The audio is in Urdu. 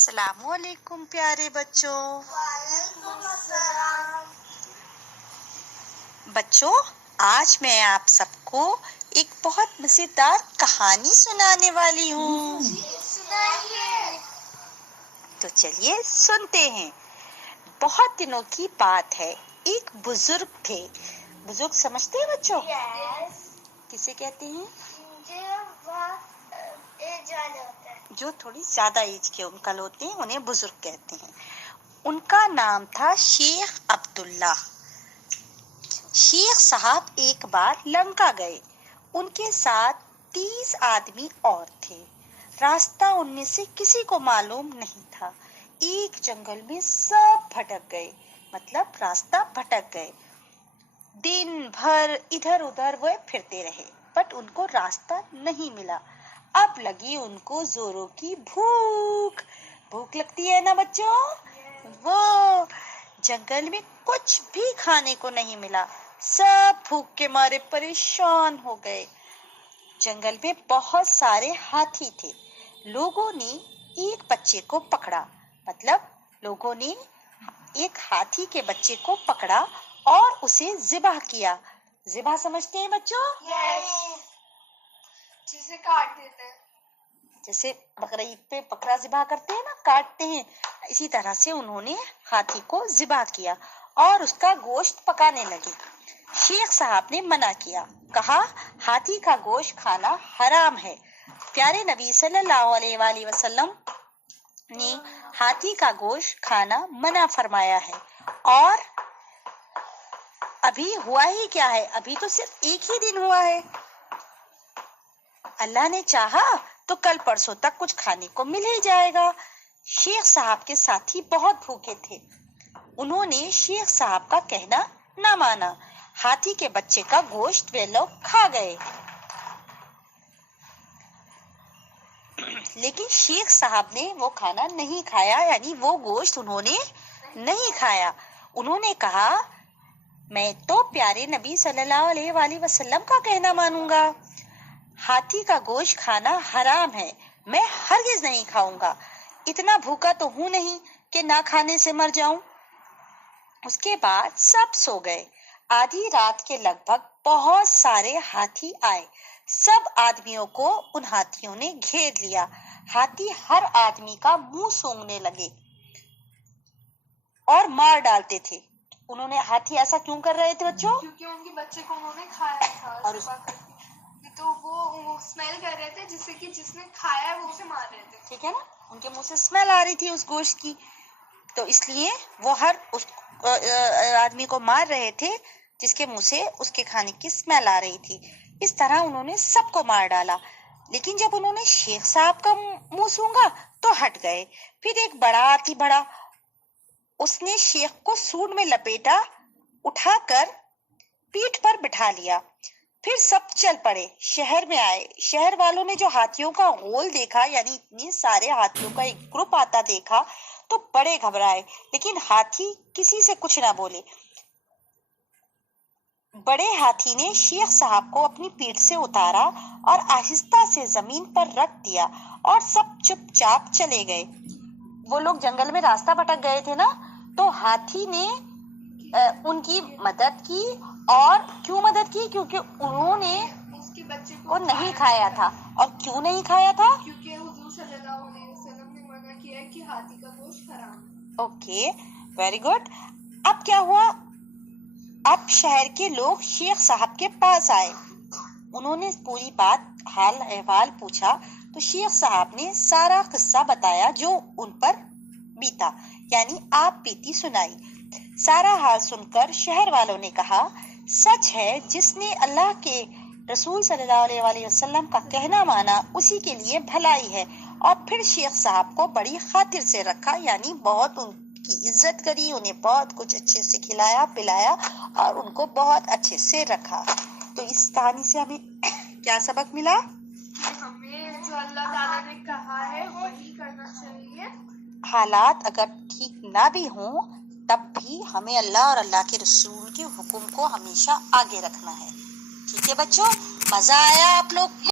السلام علیکم پیارے بچوں. بچوں، آج میں آپ سب کو ایک بہت مزیدار کہانی سنانے والی ہوں. تو چلیے سنتے ہیں. بہت دنوں کی بات ہے، ایک بزرگ تھے. بزرگ سمجھتے ہیں بچوں؟ کسے کہتے ہیں؟ جو تھوڑی زیادہ ایج کے انکل ہوتے ہیں انہیں بزرگ کہتے ہیں. ان کا نام تھا شیخ عبداللہ. شیخ صاحب ایک بار لنکا گئے. ان کے ساتھ 30 آدمی اور تھے. راستہ ان میں سے کسی کو معلوم نہیں تھا. ایک جنگل میں سب بھٹک گئے، مطلب راستہ بھٹک گئے. دن بھر ادھر ادھر وہ پھرتے رہے، بٹ ان کو راستہ نہیں ملا. اب لگی ان کو زوروں کی بھوک. بھوک لگتی ہے نا بچوں؟ وہ جنگل میں کچھ بھی کھانے کو نہیں ملا. سب بھوک کے مارے پریشان ہو گئے. جنگل میں بہت سارے ہاتھی تھے. لوگوں نے ایک بچے کو پکڑا، مطلب لوگوں نے ایک ہاتھی کے بچے کو پکڑا اور اسے ذبح کیا. ذبح سمجھتے ہیں بچوں؟ جسے کاٹ دیتے ہیں. جیسے بقرعید پہ بکرا ذبح کرتے ہیں نا، کاٹتے ہیں، اسی طرح سے انہوں نے ہاتھی کو ذبح کیا اور اس کا گوشت پکانے لگے. شیخ صاحب نے منع کیا، کہا ہاتھی کا گوشت کھانا حرام ہے. پیارے نبی صلی اللہ علیہ وآلہ وسلم نے ہاتھی کا گوشت کھانا منع فرمایا ہے. اور ابھی ہوا ہی کیا ہے؟ ابھی تو صرف ایک ہی دن ہوا ہے. اللہ نے چاہا تو کل پرسوں تک کچھ کھانے کو مل ہی جائے گا. شیخ صاحب کے ساتھی بہت بھوکے تھے. انہوں نے شیخ صاحب کا کہنا نہ مانا. ہاتھی کے بچے کا گوشت وہ لوگ کھا گئے. لیکن شیخ صاحب نے وہ کھانا نہیں کھایا، یعنی وہ گوشت انہوں نے نہیں کھایا. انہوں نے کہا میں تو پیارے نبی صلی اللہ علیہ وآلہ وسلم کا کہنا مانوں گا. ہاتھی کا گوشت کھانا حرام ہے، میں ہرگز نہیں کھاؤں گا. اتنا بھوکا تو ہوں نہیں کہ نہ کھانے سے مر جاؤں. اس کے بعد سب سو گئے. آدھی رات کے لگ بھگ بہت سارے ہاتھی آئے. سب آدمیوں کو ان ہاتھیوں نے گھیر لیا. ہاتھی ہر آدمی کا منہ سونگھنے لگے اور مار ڈالتے تھے. انہوں نے ہاتھی ایسا کیوں کر رہے تھے بچوں؟ کیونکہ ان کے بچے کو انہوں نے کھایا تھا اور ذبح کر کے. تو وہ اسمیل کر رہے تھے، جس سے کہ جس نے کھایا ہے وہ اسے مار رہے تھے. ٹھیک ہے نا، ان کے منہ سے اسمیل آ رہی تھی اس گوشت کی، تو اس لیے وہ ہر اس آدمی کو مار رہے تھے جس کے منہ سے اس کے کھانے کی اسمیل آ رہی تھی. اس طرح انہوں نے سب کو مار ڈالا. لیکن جب انہوں نے شیخ صاحب کا منہ سونگا تو ہٹ گئے. پھر ایک بڑا ہاتھی بڑھا. اس نے شیخ کو سوڑ میں لپیٹا، اٹھا کر پیٹھ پر بٹھا لیا. پھر سب چل پڑے، شہر میں آئے. شہر والوں نے جو ہاتھیوں کا غول دیکھا، یعنی اتنے سارے ہاتھیوں کا ایک گروپ آتا دیکھا، تو بڑے گھبرائے. لیکن ہاتھی کسی سے کچھ نہ بولے. بڑے ہاتھی نے شیخ صاحب کو اپنی پیٹھ سے اتارا اور آہستہ سے زمین پر رکھ دیا اور سب چپ چاپ چلے گئے. وہ لوگ جنگل میں راستہ بھٹک گئے تھے نا، تو ہاتھی نے ان کی مدد کی. اور کیوں مدد کی؟ کیونکہ انہوں نے اس کے بچے کو نہیں کھایا تھا. اور کیوں نہیں کھایا تھا؟ کیونکہ حضور صلی اللہ علیہ وسلم نے منع کیا ہے کہ ہاتھی کا گوشت حرام ہے. Okay, very good. اب کیا ہوا؟ اب شہر کے لوگ شیخ صاحب کے پاس آئے. انہوں نے پوری بات حال احوال پوچھا تو شیخ صاحب نے سارا قصہ بتایا جو ان پر بیتا، یعنی آپ بیتی سنائی. سارا حال سن کر شہر والوں نے کہا سچ ہے، جس نے اللہ کے رسول صلی اللہ علیہ وآلہ وسلم کا کہنا مانا اسی کے لیے بھلائی ہے. اور پھر شیخ صاحب کو بڑی خاطر سے رکھا، یعنی بہت ان کی عزت کری، انہیں بہت کچھ اچھے سے کھلایا پلایا اور ان کو بہت اچھے سے رکھا. تو اس کہانی سے ہمیں کیا سبق ملا؟ ہمیں جو اللہ تعالیٰ نے کہا ہے وہی کرنا چاہیے. حالات اگر ٹھیک نہ بھی ہوں تب بھی ہمیں اللہ اور اللہ کے رسول کے حکم کو ہمیشہ آگے رکھنا ہے. ٹھیک ہے بچوں، مزہ آیا آپ لوگ؟